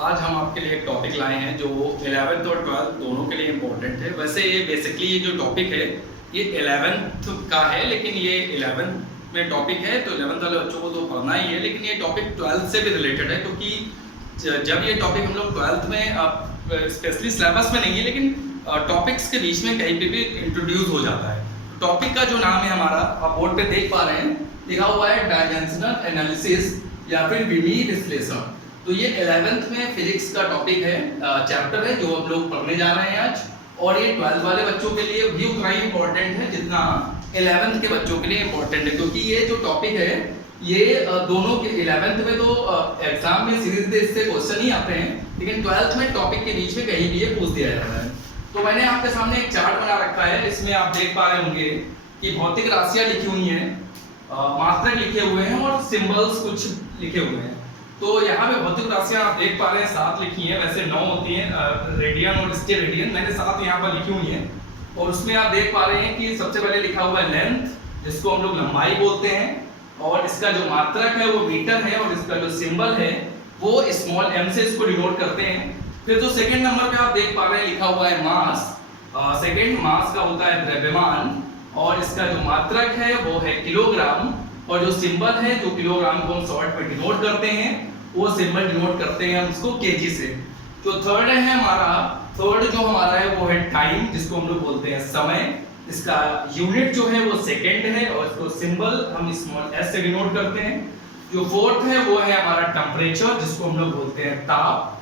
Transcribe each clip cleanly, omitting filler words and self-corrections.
आज हम आपके लिए एक टॉपिक लाए हैं जो 11th और 12th दोनों के लिए इम्पोर्टेंट है। वैसे ये बेसिकली ये जो टॉपिक है ये 11th का है, लेकिन ये 11th में टॉपिक है तो 11th वाले बच्चों को तो पढ़ना ही है, लेकिन ये टॉपिक 12th से भी रिलेटेड है क्योंकि जब ये टॉपिक हम लोग 12th में स्पेशली सिलेबस में नहीं है लेकिन टॉपिक्स के बीच में कहीं पे भी इंट्रोड्यूस हो जाता है। टॉपिक का जो नाम है हमारा, आप बोर्ड पे देख पा रहे हैं, लिखा हुआ है डायमेंशनल एनालिसिस या फिर विमीय विश्लेषण। तो ये 11th में फिजिक्स का टॉपिक है, चैप्टर है जो हम लोग पढ़ने जा रहे हैं आज, और ये 12th वाले बच्चों के लिए भी उतना ही इम्पोर्टेंट है जितना 11th के बच्चों के लिए इम्पोर्टेंट है, क्योंकि ये जो टॉपिक है ये दोनों के 11th में तो एग्जाम में सीधे से क्वेश्चन ही आते हैं, लेकिन 12th में टॉपिक के बीच में कहीं भी ये पूछ दिया जाता है। तो मैंने आपके सामने एक चार्ट बना रखा है, इसमें आप देख पा रहे होंगे कि भौतिक राशियां लिखी हुई हैं, मात्रक लिखे हुए हैं और सिंबल्स कुछ लिखे हुए हैं। तो यहाँ पे भौतिक राशियां आप देख पा रहे हैं 7 लिखी हैं, वैसे 9 होती हैं, रेडियन और स्टेरेडियन, मैंने 7 यहाँ पर लिखी हुई हैं। और उसमें आप देख पा रहे हैं कि सबसे पहले लिखा हुआ है लेंथ, जिसको हम लोग लंबाई बोलते हैं, और इसका जो मात्रक है वो मीटर है, और इसका जो सिंबल है वो स्मॉल m से इसको डिनोट करते हैं। फिर जो सेकंड नंबर पे आप देख पा रहे हैं लिखा हुआ है मास, सेकंड मास का होता है द्रव्यमान, और इसका जो मात्रक है वो है किलोग्राम, और जो सिंबल है जो किलोग्राम को हम शॉर्ट में डिनोट करते हैं वो सिंबल डिनोट करते हैं हम इसको केजी से। जो थर्ड है हमारा, थर्ड जो हमारा है वो है टाइम, जिसको हम लोग बोलते हैं समय, इसका यूनिट जो है वो सेकंड है, और इसको सिंबल हम स्मॉल s से डिनोट करते हैं। जो फोर्थ है वो है हमारा टेम्परेचर, जिसको हम लोग बोलते हैं ताप,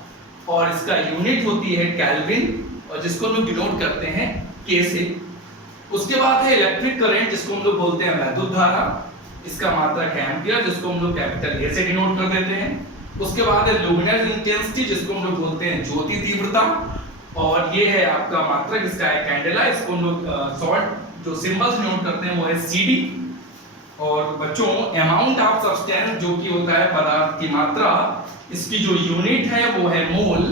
और इसका यूनिट होती है केल्विन, और जिसको हम लोग डिनोट करते हैं K से। उसके बाद है इलेक्ट्रिक करंट, जिसको हम लोग बोलते हैं वैद्युत धारा, इसका मात्रक है एम्पियर, जिसको हम लोग कैपिटल A से डिनोट कर देते हैं। उसके बाद है लुमिनस इंटेंसिटी, जिसको हम लोग बोलते हैं ज्योति तीव्रता, और ये है आपका मात्रक, इसका है कैंडेला, इसको हम लोग शॉर्ट जो सिंबल्स नोट करते हैं वो है CD। और बच्चों अमाउंट ऑफ सब्सटेंस जो कि होता है पदार्थ की मात्रा, इसकी जो यूनिट है वो है मोल,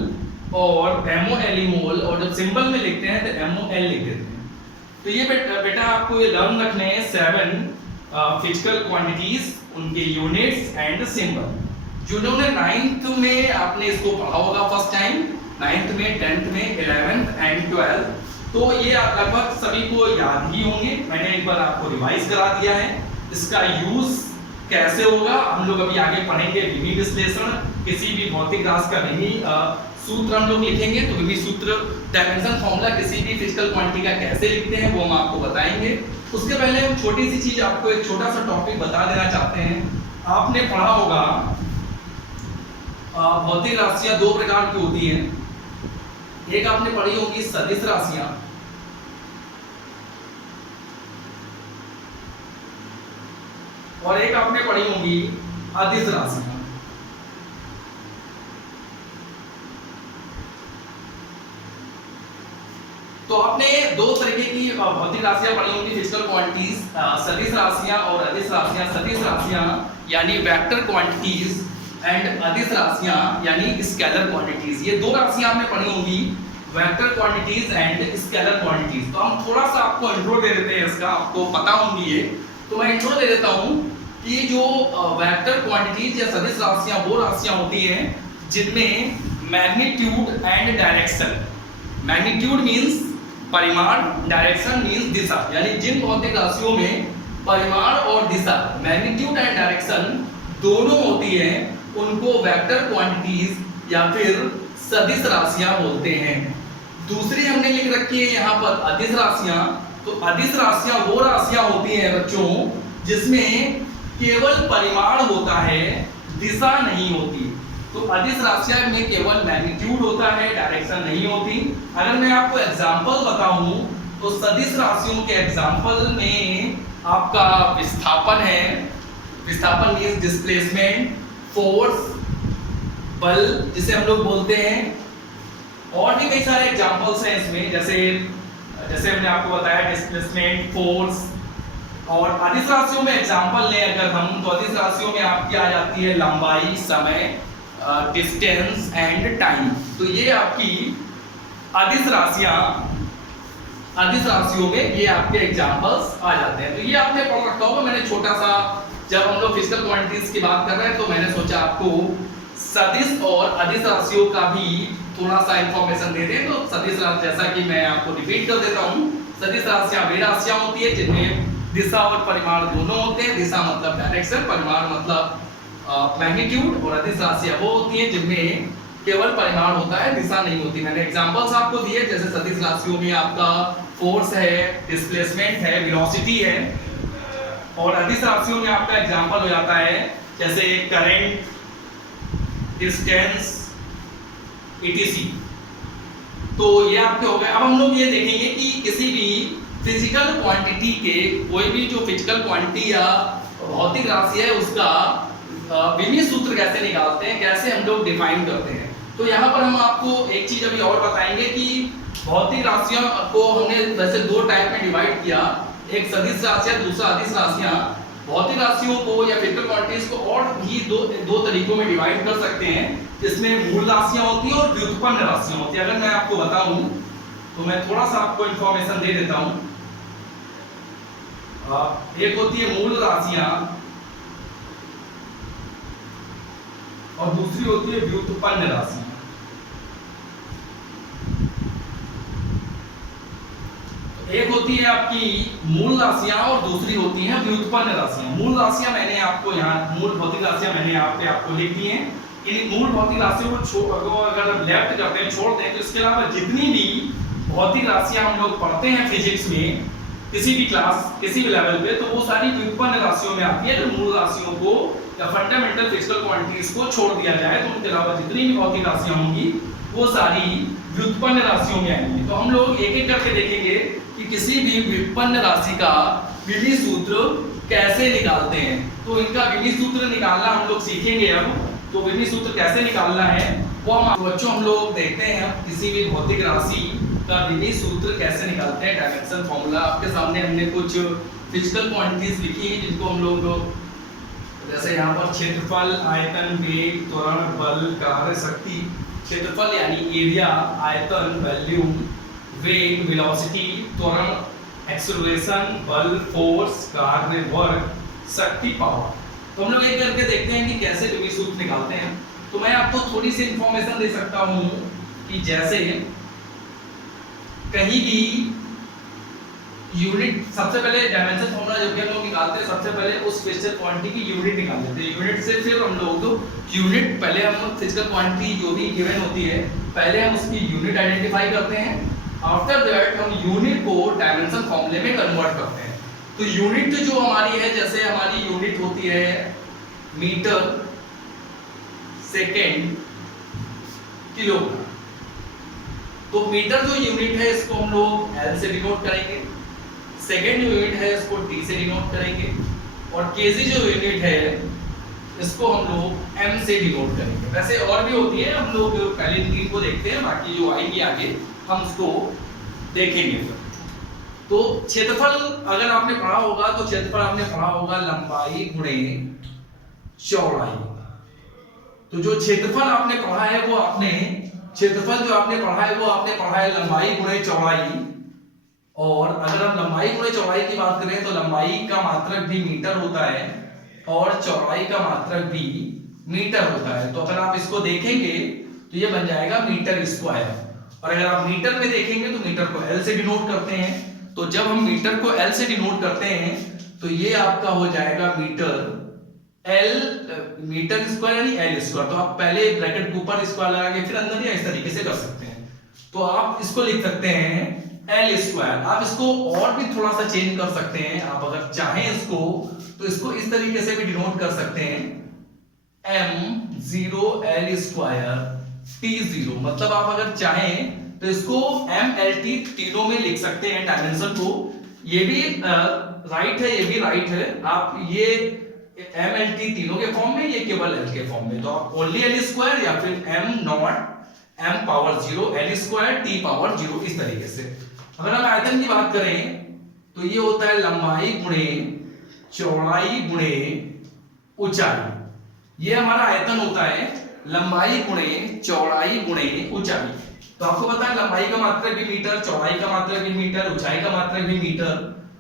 और MOL मोल, और जब सिंबल में लिखते हैं तो MOL लिख देते हैं। तो ये बेटा आपको ये लर्न रखने हैं 7 फिजिकल क्वांटिटीज, उनके यूनिट्स एंड सिंबल। जिन्होंने 9th में आपने इसको पढ़ा होगा फर्स्ट टाइम, 9th में, 10th में, 11th एंड 12th, तो ये आप लगभग सभी को याद ही होंगे। मैंने एक बार आपको रिवाइज करा दिया है। इसका यूज कैसे होगा हम लोग अभी आगे पढ़ेंगे। विमीय विश्लेषण, किसी भी भौतिक राशि का विमीय सूत्र हम लोग लिखेंगे, तो विमीय सूत्र डायमेंशन फॉर्मूला किसी भी फिजिकल क्वांटिटी का कैसे लिखते हैं वो हम आपको बताएंगे। उसके पहले हम छोटी सी चीज आपको एक छोटा सा टॉपिक बता देना चाहते हैं। आपने पढ़ा होगा भौतिक राशियां 2 प्रकार की होती हैं। एक आपने पढ़ी होगी सदिश राशियां, और एक आपने पढ़ी होगी अदिश राशियां। तो आपने 2 तरीके की भौतिक राशियां पढ़ी होंगी फिजिकल क्वांटिटीज, सदिश राशियां और अदिश राशियां। सदिश राशियां यानी वेक्टर क्वांटिटीज एंड अदिश राशियां यानी स्केलर क्वांटिटीज। ये 2 राशियां आपने पढ़ी होंगी, vector quantities and scalar quantities. तो हम थोड़ा सा आपको इंट्रो दे देते हैं, इसका आपको पता होंगी ये, तो मैं इंट्रो दे देता हूं कि जो वेक्टर क्वांटिटीज या सदिश राशियां वो राशियां होती हैं जिनमें magnitude and direction, magnitude means परिमाण, डायरेक्शन मींस दिशा, यानी जिन भौतिक राशियों में परिमाण और दिशा, मैग्नीट्यूड एंड डायरेक्शन दोनों होती हैं, उनको वेक्टर क्वांटिटीज या फिर सदिश राशियां बोलते हैं। दूसरी हमने लिख रखी है यहाँ पर अदिश राशियां। तो अदिश राशियां वो राशियां होती हैं बच्चों जिसमें केवल परिमाण होता है, दिशा नहीं होती। तो अदिश राशियां में केवल मैग्नीट्यूड होता है, डायरेक्शन नहीं होती। अगर मैं आपको एग्जांपल बताऊं तो सदिश राशियों के एग्जांपल में आपका विस्थापन है, विस्थापन मींस डिस्प्लेसमेंट, फोर्स बल जिसे हम लोग बोलते हैं, और भी कई सारे एग्जांपल्स हैं इसमें, जैसे हमने आपको बताया डिस्प्लेसमेंट, फोर्स। और अदिश राशियों में एग्जांपल लें अगर हम, तो अदिश राशियों में आपकी आ जाती है लंबाई, समय, डिस्टेंस एंड टाइम। तो ये आपकी अदिश राशियां, अदिश राशियों में ये आपके एग्जांपल्स आ जाते हैं। तो ये आपने पढ़ रखा होगा। मैंने छोटा सा, जब हम लोग फिजिकल क्वांटिटीज की बात कर रहे हैं तो मैंने सोचा आपको सदिश और अदिश राशियों का भी थोड़ा सा इंफॉर्मेशन दे दें। तो सदिश राशि जैसा कि मैं आपको रिपीट कर देता हूँ, सदिश राशियां वे राशियां होती है जिनमें दिशा और परिमाण दोनों होते हैं। दिशा मतलब डायरेक्शन, परिमाण मतलब मैग्नीट्यूड, और अदिश राशियां वो होती हैं जिनमें केवल परिमाण होता है, दिशा नहीं होती। मैंने एग्जांपल्स आपको दिए, जैसे सदिश राशियों में आपका फोर्स है, डिस्प्लेसमेंट है, वेलोसिटी है, और अदिश राशियों में आपका एग्जांपल हो जाता है जैसे करंट, डिस्टेंस, etc। तो ये आपके हो गए। अब हम लोग ये देखेंगे कि किसी भी फिजिकल क्वांटिटी के, कोई भी जो फिजिकल क्वांटिटी या भौतिक राशि है उसका विमीय सूत्र कैसे निकालते हैं, कैसे हम लोग डिफाइन करते हैं। तो यहाँ पर हम आपको एक चीज अभी और बताएंगे कि भौतिक राशियों को हमने वैसे दो टाइप में डिवाइड किया, एक सदिश राशियां, दूसरा अदिश राशियां। भौतिक राशियों को या फिजिकल क्वांटिटीज को और भी दो तरीकों में डिवाइड कर सकते हैं, जिसमें मूल राशियां होती हैं और व्युत्पन्न राशियां होती हैं। अगर मैं आपको बताऊं तो मैं थोड़ा सा आपको इंफॉर्मेशन दे देता हूं। एक होती है मूल राशियां और दूसरी होती है व्युत्पन्न राशियां। एक होती है आपकी मूल राशियां और दूसरी होती है व्युत्पन्न राशियां। मूल राशियां मैंने आपको यहाँ, मूल भौतिक राशियां मैंने यहाँ पे आपको लिख दी हैं। इन मूल भौतिक राशियों को अगर हम लेफ्ट करते हैं, छोड़ दें, तो इसके अलावा जितनी भी भौतिक राशियां हम लोग पढ़ते हैं फिजिक्स में, किसी भी क्लास, किसी भी लेवल पे, तो वो सारी व्युत्पन्न राशियों में आती है। जो मूल राशियों को या फंडामेंटल फिजिकल क्वांटिटीज को छोड़ दिया जाए, तो उनके अलावा जितनी भी भौतिक राशियां होंगी वो सारी व्युत्पन्न राशियों में आएंगी। तो हम लोग एक एक करके देखेंगे कि किसी भी व्युत्पन्न राशि का विमीय सूत्र कैसे निकालते हैं। तो इनका विमीय सूत्र निकालना हम लोग सीखेंगे अब। तो विमीय सूत्र कैसे निकालना है वो हम बच्चों हम लोग देखते हैं। किसी भी भौतिक राशि का विमीय सूत्र कैसे निकालते हैं, डायमेंशन फॉर्मूला आपके सामने हमने कुछ फिजिकल क्वांटिटीज लिखी हैं जिनको हम लोग, जैसे यहाँ पर क्षेत्रफल, आयतन, वेग, त्वरण, बल, कार्य, शक्ति। क्षेत्रफल यानी एरिया, आयतन वॉल्यूम, वेग वेलोसिटी, त्वरण एक्सेलरेशन, बल फोर्स, कार्य वर्क, शक्ति पावर। तो हम लोग एक करके देखते हैं कि कैसे विमीय सूत्र निकालते हैं। तो मैं आपको थोड़ी सी इंफॉर्मेशन दे सकता हूँ कि जैसे कहीं भी यूनिट, सबसे पहले डायमेंशन फॉर्मूला जब भी हम लोग निकालते हैं, सबसे पहले उस फिजिकल क्वांटिटी की यूनिट निकाल देते हैं। यूनिट से फिर हम लोग यूनिट, पहले हम फिजिकल क्वांटिटी जो भी गिवन होती है, पहले हम उसकी यूनिट आइडेंटिफाई करते हैं। आफ्टर दैट हम यूनिट को डायमेंशन फॉर्मूले में कन्वर्ट करते हैं। तो यूनिट जो हमारी है, जैसे हमारी यूनिट होती है मीटर, सेकेंड, किलोग्राम। तो मीटर जो यूनिट है इसको हम लोग एल से डिनोट करेंगे, सेकेंड यूनिट है इसको टी से डिनोट करेंगे, और केजी जो यूनिट है इसको हम लोग एम से डिनोट करेंगे। वैसे और भी होती है, हम लोग पहले इन तीन को देखते हैं, बाकी जो आएगी आगे हम उसको देखेंगे। तो क्षेत्रफल अगर आपने पढ़ा होगा, तो क्षेत्रफल आपने पढ़ा होगा लंबाई गुणे चौड़ाई। तो जो क्षेत्रफल आपने पढ़ा है वो आपने, क्षेत्रफल जो आपने पढ़ा है वो आपने पढ़ा है लंबाई गुणे चौड़ाई। और अगर हम लंबाई गुणे चौड़ाई की बात करें तो लंबाई का मात्रक भी मीटर होता है और चौड़ाई का मात्रक भी मीटर होता है। तो अगर आप इसको देखेंगे तो ये बन जाएगा मीटर स्क्वायर। और अगर आप मीटर में देखेंगे तो मीटर को एल से डिनोट करते हैं। तो जब हम मीटर को एल से डिनोट करते हैं तो ये आपका हो जाएगा मीटर एल, मीटर स्क्वायर यानी एल स्क्वायर। तो आप पहले ब्रैकेट के ऊपर स्क्वायर लगा के फिर अंदर या इस तरीके से कर सकते हैं। तो आप इसको लिख सकते हैं एल स्क्वायर। आप इसको और भी थोड़ा सा चेंज कर सकते हैं, आप अगर चाहें इसको तो इसको इस तरीके से भी डिनोट कर सकते हैं M zero L square T zero. मतलब आप अगर चाहें तो इसको एम एल टी तीनों में लिख सकते हैं डायमेंशन को। ये भी राइट है, ये भी राइट है। आप ये एम एल टी तीनों के फॉर्म में, ये केवल एल के फॉर्म में। तो आप ओनली एल स्क्वायर या फिर M not M power zero L square T power zero, इस तरीके से। अगर हम आयतन की बात करें तो ये होता है लंबाई गुणे चौड़ाई गुणे ऊंचाई। ये हमारा आयतन होता है लंबाई गुणे चौड़ाई गुणे ऊंचाई। तो आपको पता है लंबाई का मात्रक भी मीटर, चौड़ाई का मात्रक भी मीटर, ऊंचाई का मात्रक भी मीटर।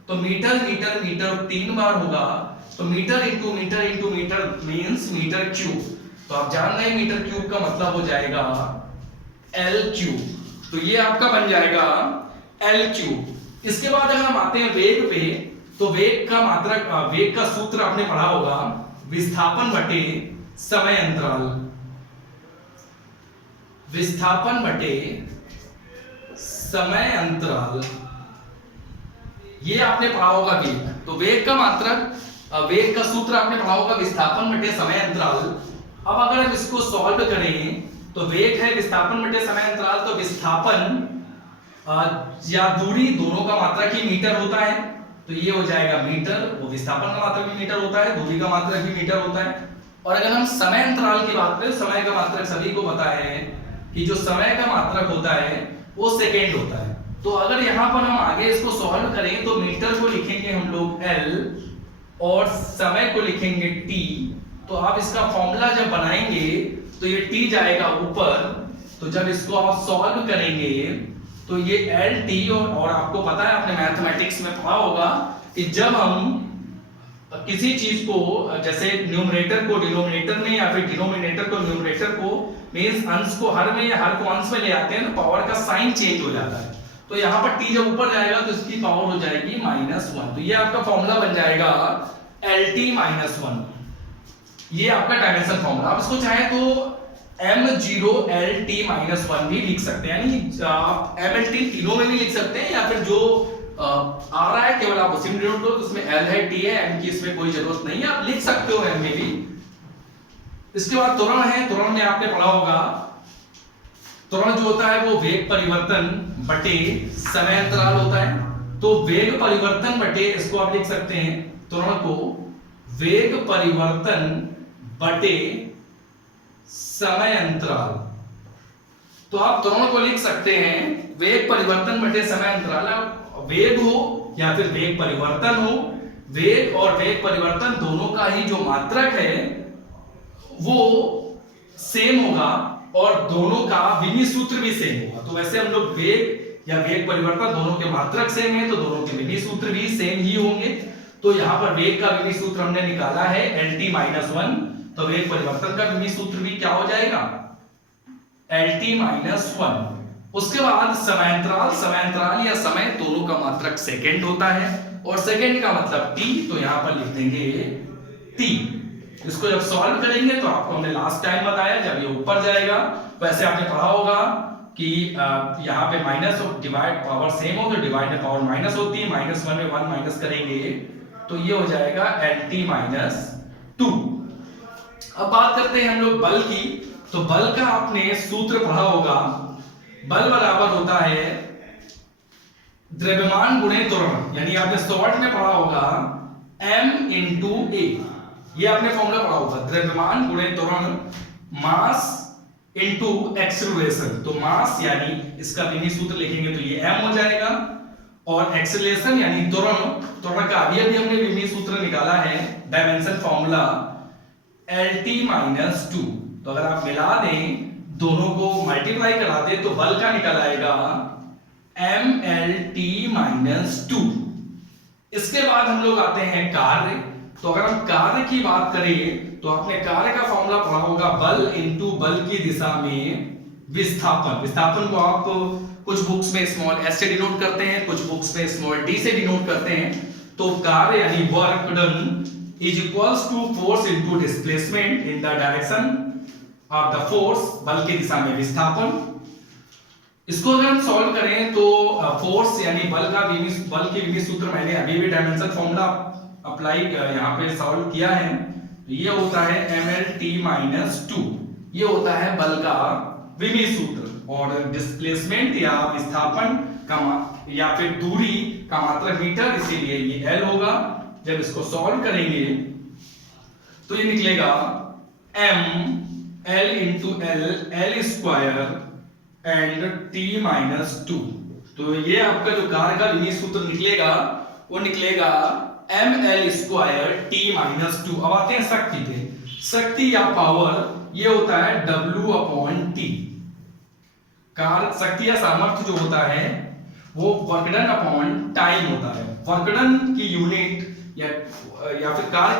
तो मीटर मीटर मीटर 3 बार होगा। तो metre into metre means metre cube. तो आप जान रहे हैं मीटर क्यूब का मतलब हो जाएगा L क्यूब, तो ये आपका बन जाएगा L क्यूब। इसके बाद अगर हम आते हैं वेग पे, तो वेग का मात्रक, वेग का सूत्र आपने पढ़ा होगा विस्थापन बटे समय अंतराल, विस्थापन बटे समय अंतराल, ये आपने पढ़ा होगा वेग। तो वेग का मात्रक, वेग का सूत्र आपने पढ़ा होगा विस्थापन बटे समय अंतराल। अब अगर हम इसको सॉल्व करें तो वेग है विस्थापन बटे समय अंतराल, तो विस्थापन या दूरी दोनों का मात्रक ही मीटर होता है, तो ये हो जाएगा मीटर, वो विस्थापन का मात्रक भी मीटर होता है, दूरी का मात्रक भी मीटर होता है। और अगर हम समय अंतराल की बात करें, समय का मात्रक सभी को पता है कि जो समय का मात्रक होता है वो सेकेंड होता है। तो अगर यहाँ पर हम आगे इसको सॉल्व करें तो मीटर को लिखेंगे हम लोग L और समय को लिखेंगे T। तो आप इसका फॉर्मूला जब बनाएंगे तो ये T जाएगा ऊपर, तो जब इसको आप सॉल्व करेंगे तो ये LT, और आपको पता है आपने मैथमेटिक्स में पढ़ा होगा कि जब हम किसी चीज को, जैसे न्यूमरेटर को डिनोमिनेटर में या फिर डिनोमिनेटर को न्यूमरेटर को, मींस अंश को हर में या हर को अंश में ले आते हैं तो पावर का साइन चेंज हो जाता है। तो यहाँ पर t जब ऊपर जाएगा तो इसकी पावर हो जाएगी -1, तो ये आपका फॉर्मूला बन जाएगा LT -1। ये आपका डायमेंशन फॉर्मूला। आप इसको चाहे तो M0LT -1 भी लिख सकते हैं, यानी आप MLT तीनों में भी लिख सकते हैं, या फिर जो आ रहा है केवल आप उसी में डिनोट करो, उसमें L है T है, M की इसमें कोई जरूरत नहीं है, आप लिख सकते हो M में भी। इसके बाद त्वरण है, त्वरण में आपने पढ़ा होगा त्वरण जो होता है वो वेग परिवर्तन बटे समय अंतराल होता है। तो वेग परिवर्तन बटे, इसको आप लिख सकते हैं त्वरण को वेग परिवर्तन बटे समय अंतराल। तो आप त्वरण को लिख सकते हैं वेग परिवर्तन बटे समय अंतराल। वेग हो या फिर वेग परिवर्तन हो, वेग और वेग परिवर्तन दोनों का ही जो मात्रक है वो सेम होगा और दोनों का विभेद सूत्र भी सेम होगा। तो वैसे हम लोग वेग या वेग परिवर्तन दोनों के मात्रक सेम है तो दोनों के विभेद सूत्र भी सेम ही होंगे। तो यहाँ पर वेग का विभेद सूत्र हमने निकाला है LT -1, तो वेग परिवर्तन का विभेद सूत्र भी क्या हो जाएगा LT -1। उसके बाद समांतराल, समांतराल या समय दोनों का मात्रक सेकंड होता है और सेकंड का मतलब t, तो यहां पर लिख देंगे t। इसको जब सॉल्व करेंगे तो आपको हमने लास्ट टाइम बताया जब ये ऊपर जाएगा, वैसे आपने पढ़ा होगा कि यहाँ पे माइनस और डिवाइड पावर सेम हो तो डिवाइड में पावर माइनस होती है, -1 में 1 माइनस करेंगे तो ये हो जाएगा LT -2। अब बात करते हैं हम लोग बल की। तो बल का आपने सूत्र पढ़ा होगा, बल बराबर होता है द्रव्यमान गुणे त्वरण, यानी आपने शॉर्ट में पढ़ा होगा M × A, ये आपने फॉर्मूला पढ़ा होगा द्रव्यमान गुणे त्वरण मास इनटू एक्सेलरेशन। तो मास यानी इसका विभेद सूत्र लिखेंगे तो ये m हो जाएगा और एक्सेलरेशन यानी त्वरण, त्वरण का अभी हमने विभेद सूत्र निकाला है डायमेंशन फॉर्मूला LT -2। तो अगर आप मिला दें दोनों को मल्टीप्लाई करा दे तो बल का निकल आएगा MLT -2। इसके बाद हम लोग आते हैं कार्य। तो अगर हम कार्य की बात करें तो आपने कार्य का फॉर्मूला पढ़ा होगा बल इनटू बल की दिशा में विस्थापन। विस्थापन को आप कुछ बुक्स में स्मॉल s से डिनोट करते हैं, कुछ बुक्स में स्मॉल d से डिनोट करते हैं। तो कार्य यानी work done is equals to force into displacement in the direction of the force, बल की दिशा में विस्थापन। इसको अगर हम सॉल्व करें तो फोर्स यानी बल के विभेद सूत्र मैंने अभी भी डायमेंशन फॉर्मूला अप्लाई यहाँ पे सॉल्व किया है। तो ये होता है MLT -2, ये होता है बल का विभेद सूत्र। और डिस्प्लेसमेंट या विस्थापन का या फिर दूरी का मात्रक मीटर, इसीलिए ये L होगा। जब इसको सॉल्व करेंगे तो ये निकलेगा M L × L square and T -2। तो ये आपका जो कार्य का विभेद सूत्र निकलेगा वो निकलेगा ML स्क्वायर T -2। अब आते हैं शक्ति पे। शक्ति या पावर ये होता है W/T। कार्य शक्ति या सामर्थ्य जो होता है वो वर्क डन अपॉन टाइम होता है। वर्क डन की यूनिट या फिर कार्य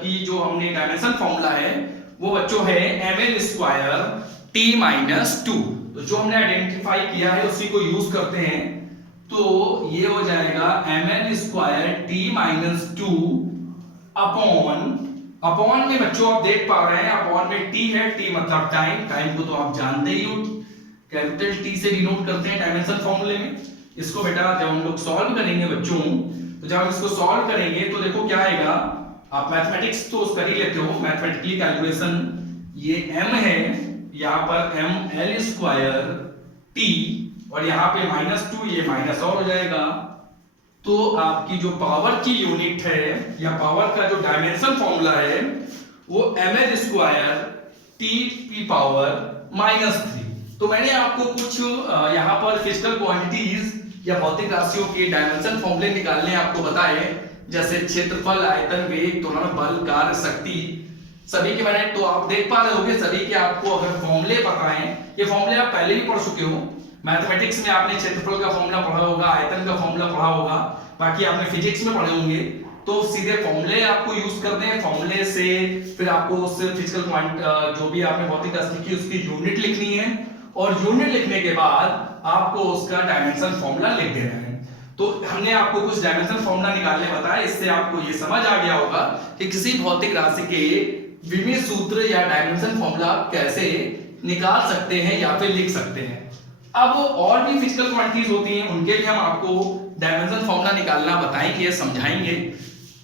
की जो हमने डायमेंशन फॉर्मूला है वो बच्चों है ml² t - 2। तो जो हमने आइडेंटिफाई किया है उसी को यूज करते हैं। तो ये हो जाएगा ml² t - 2 अपॉन में बच्चों आप देख पा रहे हैं अपॉन में t है, t मतलब टाइम, टाइम को तो आप जानते ही हो, कैपिटल T से डिनोट करते हैं डायमेंशन फॉर्मूले में। इसको बेटा जब हम लोग सॉल्व करेंगे बच्चों, तो जब हम इसको सॉल्व करेंगे तो देखो क्या आएगा। आप मैथमेटिक्स तो कर ही लेते हो, मैथमेटिकली कैलकुलेशन, ये m है, यहाँ पर ml² t और यहाँ पे -2, ये माइनस और हो जाएगा। तो आपकी जो पावर की यूनिट है या पावर का जो डायमेंशन फॉर्मूला है वो ml² t⁻³ -3। तो मैंने आपको कुछ यहाँ पर फिजिकल क्वांटिटीज या भौतिक राशियों के डायमेंशन फॉर्मूले निकालने आपको बताए, जैसे क्षेत्रफल, आयतन, वेग, त्वरण, बल, कार्य, शक्ति, सभी के मैंने, तो आप देख पा रहे होंगे सभी के आपको अगर फॉर्मूले पता है, ये फॉर्मूले आप पहले भी पढ़ चुके हो। मैथमेटिक्स में आपने क्षेत्रफल का फॉर्मूला पढ़ा होगा, आयतन का फॉर्मूला पढ़ा होगा, बाकी आपने फिजिक्स में पढ़े होंगे। तो सीधे फॉर्मूले आपको यूज करते हैं, फॉर्मूले से फिर आपको उस फिजिकल जो भी आपने भौतिक राशि की उसकी यूनिट लिखनी है, और यूनिट लिखने के बाद आपको उसका डायमेंशन फॉर्मूला लिख देना है। तो हमने आपको कुछ डायमेंशन फॉर्मूला निकालने बताया, इससे आपको ये समझ आ गया होगा कि किसी भौतिक राशि के विमीय सूत्र या डायमेंशन फॉर्मूला कैसे निकाल सकते हैं या फिर लिख सकते हैं। अब और भी फिजिकल क्वांटिटीज होती हैं, उनके लिए हम आपको डायमेंशन फॉर्मूला निकालना बताएंगे, समझाएंगे।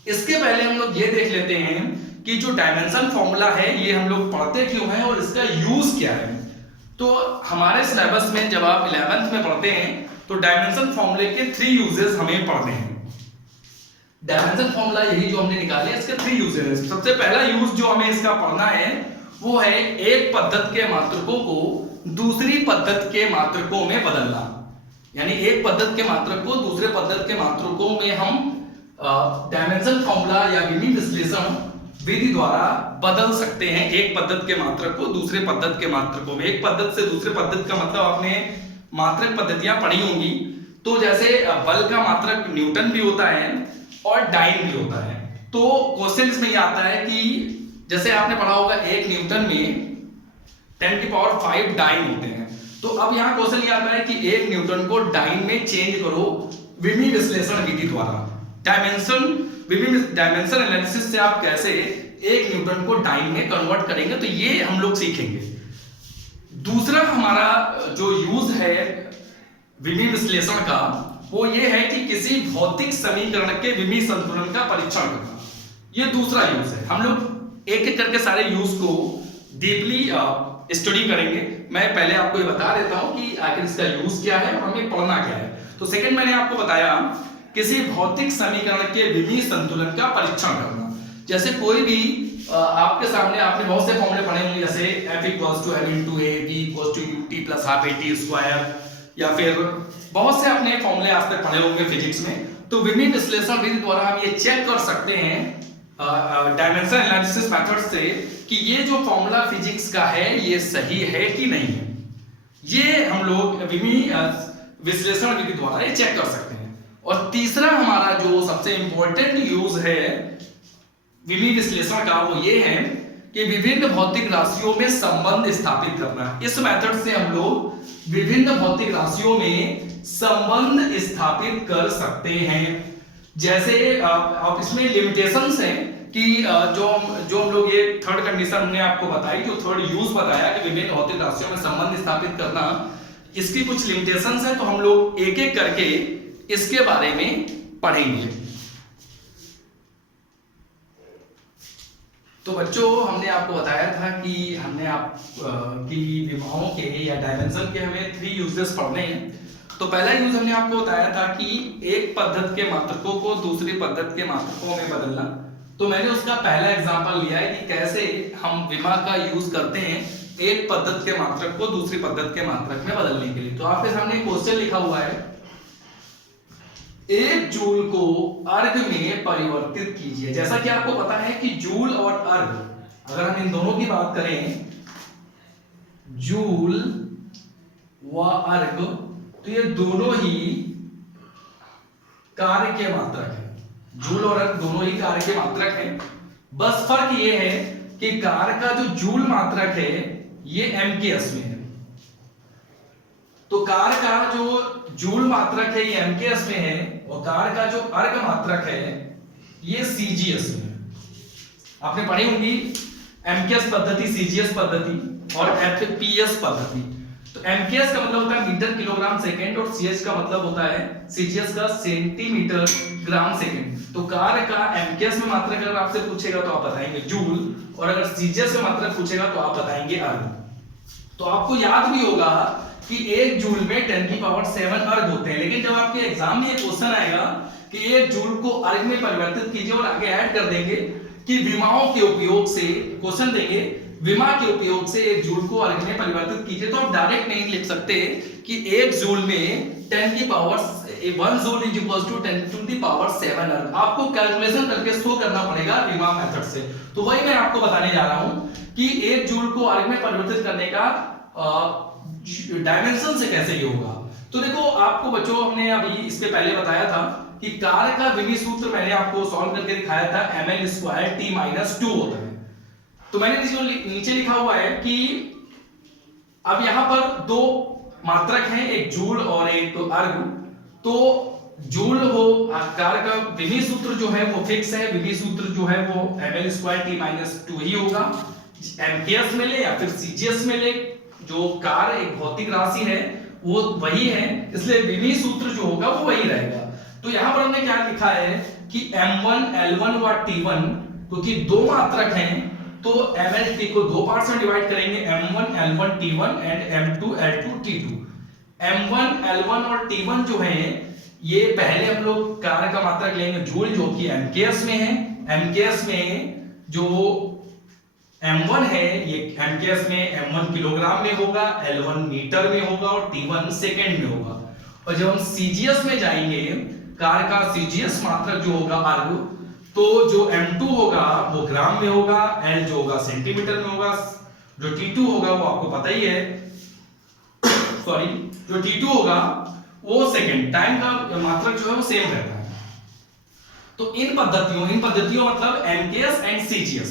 इसके पहले हम लोग ये देख लेते हैं कि जो डायमेंशन फॉर्मूला है ये हम लोग पढ़ते क्यों हैं और इसका यूज क्या है। तो हमारे सिलेबस में जब आप 11th में पढ़ते हैं तो डायमेंशन फॉर्मूले के 3 यूजेस हमें पढ़ने हैं। डायमेंशन फॉर्मूला यही जो हमने निकाले इसके 3 यूजेस हैं। सबसे पहला यूज जो हमें इसका पढ़ना है वो है एक पद्धति के मात्रकों को दूसरी पद्धति के मात्रकों में बदलना। यानी एक पद्धति के मात्रक को दूसरे पद्धति के मात्रकों में हम डायमेंशन फॉर्मूला या विमीय विश्लेषण विधि द्वारा बदल सकते हैं। एक पद्धति के मात्रक को दूसरे पद्धति के मात्रकों में, एक पद्धति से दूसरे पद्धति का मतलब आपने मात्रक पद्धतियां पढ़ी होंगी। तो जैसे बल का मात्रक न्यूटन भी होता है और डाइन भी होता है। तो क्वेश्चन इसमें ये आता है कि जैसे आपने पढ़ा होगा 1 न्यूटन में 10⁵ डाइन होते हैं। तो अब यहाँ क्वेश्चन ये आता है कि 1 न्यूटन को डाइन में चेंज करो विमीय विश्लेषण विधि द्वारा। डायमेंशन एनालिसिस से आप कैसे 1 न्यूटन को डाइन में कन्वर्ट करेंगे, तो ये हम लोग सीखेंगे। दूसरा हमारा जो यूज है विमीय विश्लेषण का वो ये है कि किसी भौतिक समीकरण के विमीय संतुलन का परीक्षण करना। ये दूसरा यूज है। हम लोग एक एक करके सारे यूज को डीपली स्टडी करेंगे। मैं पहले आपको ये बता देता हूं कि आखिर इसका यूज क्या है और हमें पढ़ना क्या है। तो सेकंड मैंने आपको बताया किसी भौतिक समीकरण के विमीय संतुलन का परीक्षण करना। जैसे कोई भी आपके सामने आपने बहुत से फॉर्मूले पढ़े होंगे, जैसे F = m × a, B = ut + ½ या फिर बहुत से आपने फॉर्मूले आज तक पढ़े होंगे फिजिक्स में। तो विमीय विश्लेषण विधि द्वारा हम ये चेक कर सकते हैं डायमेंशन एनालिसिस मेथड से कि ये जो फॉर्मूला फिजिक्स का है ये सही है कि नहीं है। ये हम लोग विमीय विश्लेषण विधि द्वारा ये चेक कर सकते हैं। और तीसरा हमारा जो सबसे इंपॉर्टेंट यूज है विमीय विश्लेषण का वो ये है कि विभिन्न भौतिक राशियों में संबंध स्थापित करना। इस मेथड से हम लोग विभिन्न भौतिक राशियों में संबंध स्थापित कर सकते हैं। जैसे आप इसमें लिमिटेशंस हैं कि जो हम लोग ये थर्ड कंडीशन हमने आपको बताई, जो थर्ड यूज बताया कि विभिन्न भौतिक राशियों में संबंध स्थापित करना, इसकी कुछ लिमिटेशंस हैं। तो हम लोग एक एक करके इसके बारे में पढ़ेंगे। तो बच्चों हमने आपको बताया था कि हमने की विभवों के या डायमेंशन के हमें 3 यूजेस पढ़ने हैं। तो पहला यूज हमने आपको बताया था कि एक पद्धति के मात्रकों को दूसरी पद्धति के मात्रकों में बदलना। तो मैंने उसका पहला एग्जांपल लिया है कि कैसे हम विमा का यूज करते हैं एक पद्धति के मात्रक को दूसरी पद्धति के मात्रक में बदलने के लिए। तो आपके सामने क्वेश्चन लिखा हुआ है, 1 जूल को अर्घ में परिवर्तित कीजिए। जैसा कि आपको पता है कि जूल और अर्घ, अगर हम इन दोनों की बात करें, जूल व अर्घ, तो ये दोनों ही कार्य के मात्रक हैं। जूल और अर्घ दोनों ही कार्य के मात्रक हैं। बस फर्क ये है कि कार का जो जूल मात्रक है ये एमकेएस में है, तो कार का जो जूल मात्रक है ये एमकेएस में है, और कार का जो अर्ग मात्रक है ये सीजीएस में है। आपने पढ़ी होंगी एमकेएस पद्धति, सीजीएस पद्धति और एफपीएस पद्धति। तो एमकेएस का मतलब होता है मीटर किलोग्राम सेकेंड, और सीएच का मतलब होता है सीजीएस का सेंटीमीटर ग्राम सेकेंड। तो कार का एमकेएस में मात्रक अगर आपसे पूछेगा तो आप बताएंगे जूल, और अगर सीजीएस में मात्रक पूछेगा तो आप बताएंगे अर्ग। तो आपको याद भी होगा कि 1 जूल में 10⁷ अर्ग होते हैं, लेकिन जब आपके एग्जाम में ये क्वेश्चन आएगा कि 1 जूल को अर्ग में परिवर्तित कीजिए और आगे ऐड कर देंगे कि विमाओं के उपयोग से, क्वेश्चन देंगे विमा के उपयोग से 1 जूल को अर्ग में परिवर्तित कीजिए, तो आप डायरेक्ट नहीं लिख सकते कि 1 जूल में 1 जूल इज इक्वल टू 10⁷ अर्ग। आपको कैलकुलेशन करके शो करना पड़ेगा विमा मेथड से। तो वही मैं आपको बताने जा रहा हूं कि 1 जूल को अर्ग में परिवर्तित करने का डायमेंशन से कैसे ये होगा। तो देखो आपको बच्चों, हमने अभी इसके पहले बताया था कि कार का विमी सूत्र मैंने आपको सॉल्व करके दिखाया था, ml² t-2 होता है। तो मैंने नीचे लिखा हुआ है कि अब यहां पर 2 मात्रक हैं, एक जूल और एक अर्ग। तो जूल हो, कार का विमी सूत्र जो है वो फिक्स है, विमी सूत्र जो है वो ml² t-2 ही होगा, एमकेएस में ले या फिर सीजीएस में ले, जो कार एक भौतिक राशि है वो वही है, इसलिए विमी सूत्र जो होगा वो वही रहेगा। तो यहां पर हमने क्या लिखा है कि m1 l1 व t1, क्योंकि 2 मात्रक हैं तो mlt को 2 पार्ट्स में डिवाइड करेंगे, m1 l1 t1 and m2 l2 t2। m1 l1 और t1 जो है ये पहले हम लोग कार का मात्रक लेंगे जूल, जो कि एमकेएस में है। एमकेएस में जो m1 है ये एमकेएस में m1 किलोग्राम में होगा, l1 मीटर में होगा और t1 सेकंड में होगा। और जब हम सीजीएस में जाएंगे, कार का सीजीएस मात्रक जो होगा अर्ग, तो जो m2 होगा वो ग्राम में होगा, l जो होगा सेंटीमीटर में होगा, जो t2 होगा वो आपको पता ही है, सॉरी जो t2 होगा वो सेकंड, टाइम का मात्रक जो है वो सेम रहता है। तो इन पद्धतियों मतलब एमकेएस एंड सीजीएस।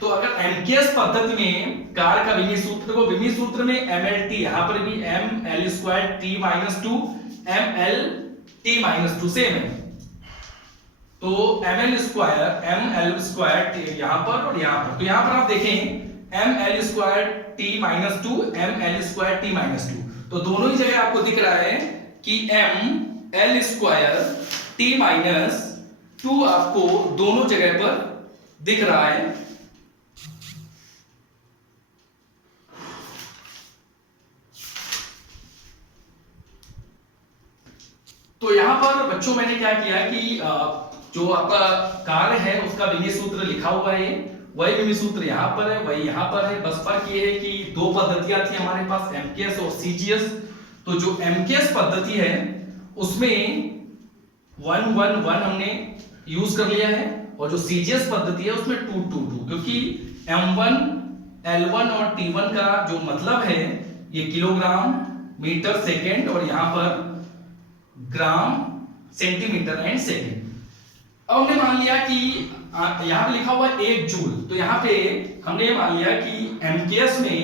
तो अगर एमकेएस पद्धति में कार का विमी सूत्र को, विमी सूत्र में mlt, यहां पर भी ml² t-2 ml सेम है, तो ml² यहां पर और यहां पर। तो यहां पर आप देखें ml² t-2 ml² t-2, तो दोनों ही जगह आपको दिख रहा है कि ml² t-2 आपको दोनों जगह पर दिख रहा है। तो यहां पर बच्चों मैंने क्या किया कि जो आपका कार्य है उसका विमी सूत्र लिखा हुआ है, वही विमी सूत्र यहां पर है, वही यहां पर है। बस फर्क ये है कि 2 पद्धतियां थी हमारे पास, एमकेएस और सीजीएस। तो जो एमकेएस पद्धति है उसमें 1-1-1 हमने यूज कर लिया है, और जो सीजीएस पद्धति है उसमें 2-2-2, क्योंकि m1 l1 और t1 का जो मतलब है ये किलोग्राम मीटर सेकेंड, और यहां पर ग्राम सेंटीमीटर एंड सेकेंड। अब हमने मान लिया कि यहां पे लिखा हुआ 1 जूल, तो यहां पे हमने मान लिया कि एमकेएस में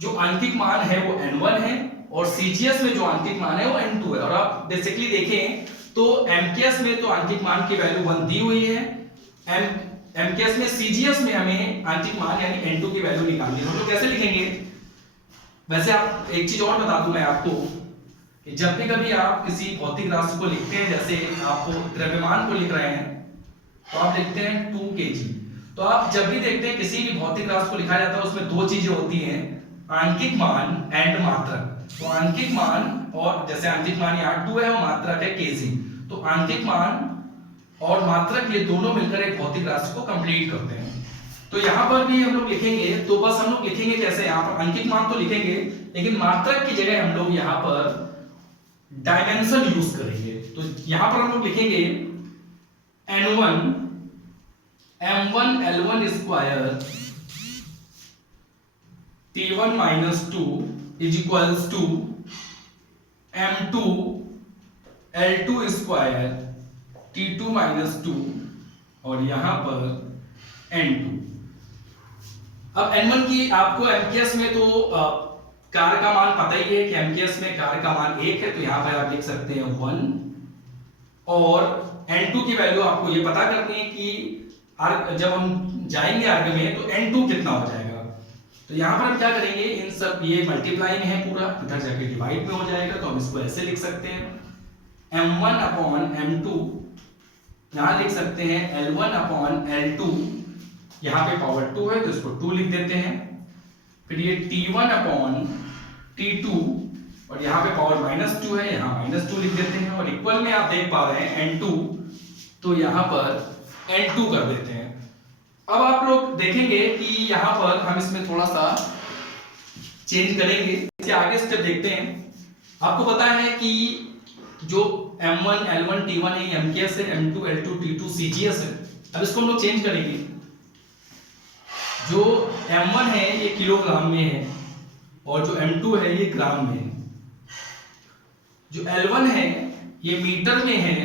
जो आंतरिक मान है वो n1 है, और सीजीएस में जो आंतरिक मान है वो n2 है। और आप बेसिकली देखें तो एमकेएस में तो आंतरिक मान की वैल्यू 1 दी हुई है, एमकेएस में, सीजीएस में हमें आंतरिक मान यानी n2 की वैल्यू निकालनी है। तो कैसे लिखेंगे? वैसे आप एक चीज और बता दूं मैं आपको कि जब भी कभी आप किसी भौतिक राशि को लिखते हैं, जैसे आप द्रव्यमान को लिख रहे हैं तो आप लिखते हैं 2 kg। तो आप जब भी देखते हैं किसी भी भौतिक राशि को लिखा जाता है उसमें 2 चीजें होती हैं, आंतरिक मान एंड मात्रक। तो आंतरिक मान, और जैसे आंतरिक मान यहाँ 2 है और मात्रक है kg, तो आंतरिक मान और मात्रक ये दोनों मिलकर एक भौतिक राशि को कंप्लीट करते हैं। तो यहाँ पर भी हम लोग लिखेंगे, तो बस हम लोग लिखेंगे कैसे, यहाँ पर आंतरिक मान तो लिखेंगे लेकिन मात्रक की जगह हम लोग यहाँ पर डायमेंशन यूज करेंगे। तो यहां पर हम लोग लिखेंगे n1 m1 l1 square t1-2 is equals to m2 l2 square t2-2, और यहां पर n2। अब N1 की आपको एमकेएस में तो कार्य का मान पता ही है कि एमकेएस में कार्य का मान 1 है, तो यहाँ पर आप लिख सकते हैं 1। और N2 की वैल्यू आपको ये पता करनी है कि जब हम जाएंगे अर्ग में तो N2 कितना हो जाएगा। तो यहाँ पर हम क्या करेंगे, इन सब ये मल्टीप्लाइंग है पूरा, इधर जाके डिवाइड में हो जाएगा, तो हम इसको ऐसे लिख सकते हैं M1 अपॉन M2, यहाँ लिख सकते हैं L1 अपॉन L2, यहाँ पे पावर 2 है तो इसको 2 लिख देते हैं। फिर ये T1 अपॉन T2 और यहाँ पे पावर -2 है, यहाँ -2 लिख देते हैं। और इक्वल में आप देख पा रहे हैं N2, तो यहाँ पर N2 कर देते हैं। अब आप लोग देखेंगे कि यहाँ पर हम इसमें थोड़ा सा चेंज करेंगे, इससे आगे स्टेप देखते हैं। आपको पता है कि जो M1 L1 T1 है एमकेएस है, M2 L2 T2 सीजीएस है। अब इसको हम लोग चेंज करेंगे। जो M1 है ये किलोग्राम में है और जो M2 है ये ग्राम में है। जो L1 है ये मीटर में है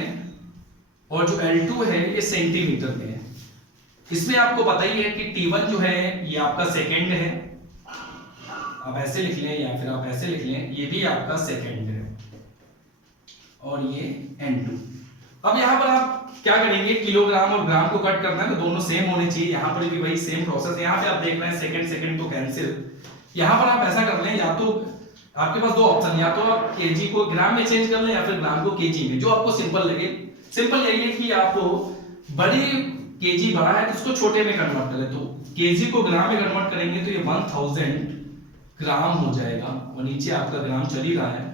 और जो L2 है ये सेंटीमीटर में है। इसमें आपको पता ही है कि T1 जो है ये आपका सेकंड है, आप ऐसे लिख लें या फिर आप ऐसे लिख लें, ये भी आपका सेकंड है और ये N2। अब यहाँ पर आप क्या करेंगे, किलोग्राम और ग्राम को कट करना है तो दोनों सेम होने चाहिए। यहाँ पर भी वही सेम प्रोसेस है। यहाँ पे आप देख रहे हैं सेकंड सेकंड तो कैंसिल। यहाँ पर आप ऐसा कर लें, या तो आपके पास दो ऑप्शन, या तो आप केजी को ग्राम में चेंज कर लें या फिर ग्राम को केजी में, जो आपको सिंपल लगे। सिंपल यही है कि आपको बड़ी केजी बड़ा है तो उसको छोटे में कन्वर्ट करें, तो केजी को ग्राम में कन्वर्ट करेंगे तो ये 1000 ग्राम हो जाएगा और नीचे आपका ग्राम चल ही रहा है।